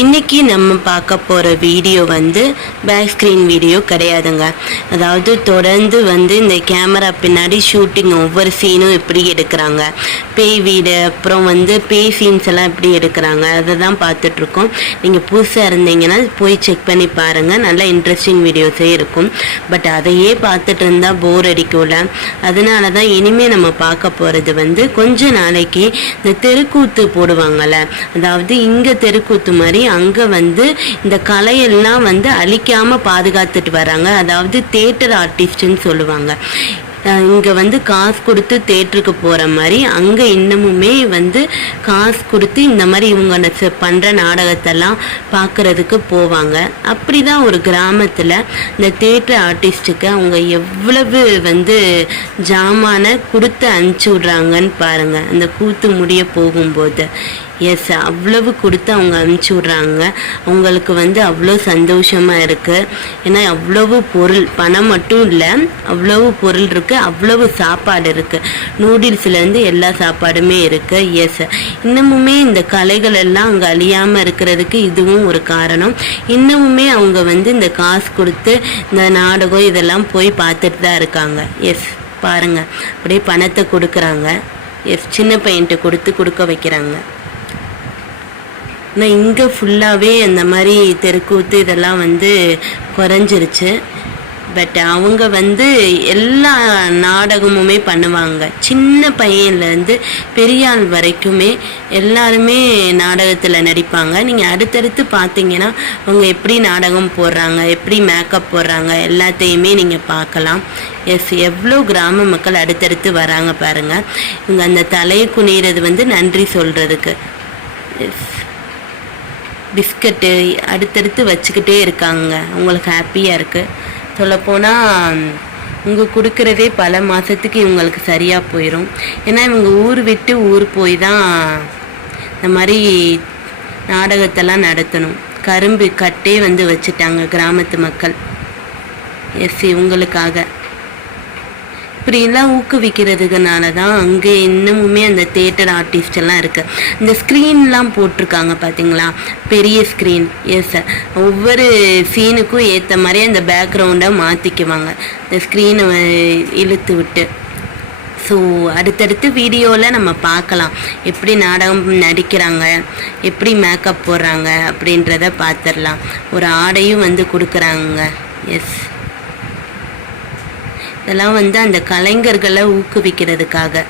இன்றைக்கி நம்ம பார்க்க போகிற வீடியோ வந்து பேக் ஸ்க்ரீன் வீடியோ கிடையாதுங்க. அதாவது தொடர்ந்து வந்து இந்த கேமரா பின்னாடி ஷூட்டிங் ஒவ்வொரு சீனும் எப்படி எடுக்கிறாங்க, பேய் வீடு, அப்புறம் வந்து பேய் சீன்ஸ் எல்லாம் எப்படி எடுக்கிறாங்க, அதை தான் பார்த்துட்ருக்கோம். நீங்கள் புதுசாக இருந்தீங்கன்னா போய் செக் பண்ணி பாருங்கள், நல்ல இன்ட்ரெஸ்டிங் வீடியோஸே இருக்கும். பட் அதையே பார்த்துட்டு இருந்தால் போர் அடிக்கல. அதனால தான் இனிமேல் நம்ம பார்க்க போகிறது வந்து கொஞ்ச நாளைக்கு இந்த தெருக்கூத்து போடுவாங்கள்ல, அதாவது இங்கே தெருக்கூத்து மாதிரி அங்கே வந்து இந்த கலையெல்லாம் வந்து அழிக்காம பாதுகாத்துட்டு வராங்க. அதாவது தியேட்டர் ஆர்டிஸ்ட்னு சொல்லுவாங்க. இங்கே வந்து காசு கொடுத்து தேட்டருக்கு போகிற மாதிரி அங்கே இன்னமுமே வந்து காசு கொடுத்து இந்த மாதிரி இவங்க பண்ணுற நாடகத்தெல்லாம் பார்க்குறதுக்கு போவாங்க. அப்படி தான் ஒரு கிராமத்தில் இந்த தியேட்டர் ஆர்டிஸ்ட்டுக்கு அவங்க எவ்வளவு வந்து ஜாமான கொடுத்து அனுப்பிச்சி விட்றாங்கன்னு பாருங்கள். அந்த கூத்து முடிய போகும்போது எஸ், அவ்வளவு கொடுத்து அவங்க அனுப்பிச்சி விட்றாங்க. அவங்களுக்கு வந்து அவ்வளோ சந்தோஷமாக இருக்குது. ஏன்னா அவ்வளவு பொருள், பணம் மட்டும் இல்லை, அவ்வளவு பொருள் இருக்குது, அவ்வளவு சாப்பாடு இருக்குது. நூடுல்ஸ்லேருந்து எல்லா சாப்பாடுமே இருக்குது. எஸ், இன்னமுமே இந்த கலைகள் எல்லாம் அங்கே அழியாமல் இருக்கிறதுக்கு இதுவும் ஒரு காரணம். இன்னமுமே அவங்க வந்து இந்த காசு கொடுத்து இந்த நாடகம் இதெல்லாம் போய் பார்த்துட்டு தான் இருக்காங்க. எஸ், பாருங்கள், அப்படியே பணத்தை கொடுக்குறாங்க. எஸ், சின்ன பையன்ட்டு கொடுக்க வைக்கிறாங்க. ஆனால் இங்கே ஃபுல்லாகவே அந்த மாதிரி தெருக்கூத்து இதெல்லாம் வந்து குறைஞ்சிருச்சு. பட் அவங்க வந்து எல்லா நாடகமுமே பண்ணுவாங்க. சின்ன பையன்லேருந்து பெரிய ஆள் வரைக்குமே எல்லாருமே நாடகத்தில் நடிப்பாங்க. நீங்கள் அடுத்தடுத்து பார்த்தீங்கன்னா அவங்க எப்படி நாடகம் போடுறாங்க, எப்படி மேக்கப் போடுறாங்க, எல்லாத்தையுமே நீங்கள் பார்க்கலாம். எஸ், எவ்வளோ கிராம மக்கள் அடுத்தடுத்து வராங்க பாருங்கள். இவங்க அந்த தலையை குனிகிறது வந்து நன்றி சொல்கிறதுக்கு. எஸ், பிஸ்கட்டு அடுத்தடுத்து வச்சுக்கிட்டே இருக்காங்க. அவங்களுக்கு ஹாப்பியாக இருக்குது. சொல்லப்போனால் இவங்க கொடுக்குறதே பல மாதத்துக்கு இவங்களுக்கு சரியாக போயிடும். ஏன்னா இவங்க ஊர் விட்டு ஊர் போய் தான் இந்த மாதிரி நாடகத்தெல்லாம் நடத்தணும். கரும்பு கட்டே வந்து வச்சுட்டாங்க கிராமத்து மக்கள். எஸ், இவங்களுக்காக இப்படிலாம் ஊக்குவிக்கிறதுனால தான் அங்கே இன்னமுமே அந்த தியேட்டர் ஆர்டிஸ்ட் எல்லாம் இருக்குது. இந்த ஸ்க்ரீன்லாம் போட்டிருக்காங்க பார்த்தீங்களா, பெரிய ஸ்க்ரீன். எஸ், ஒவ்வொரு சீனுக்கும் ஏற்ற மாதிரி அந்த பேக்ரவுண்டை மாற்றிக்குவாங்க, இந்த ஸ்க்ரீனை இழுத்து விட்டு. ஸோ அடுத்தடுத்து வீடியோவில் நம்ம பார்க்கலாம் எப்படி நாடகம் நடிக்கிறாங்க, எப்படி மேக்கப் போடுறாங்க அப்படின்றத பார்த்துடலாம். ஒரு ஆடையும் வந்து கொடுக்குறாங்க. எஸ், இதெல்லாம் வந்து அந்த கலைஞர்களை ஊக்குவிக்கிறதுக்காக.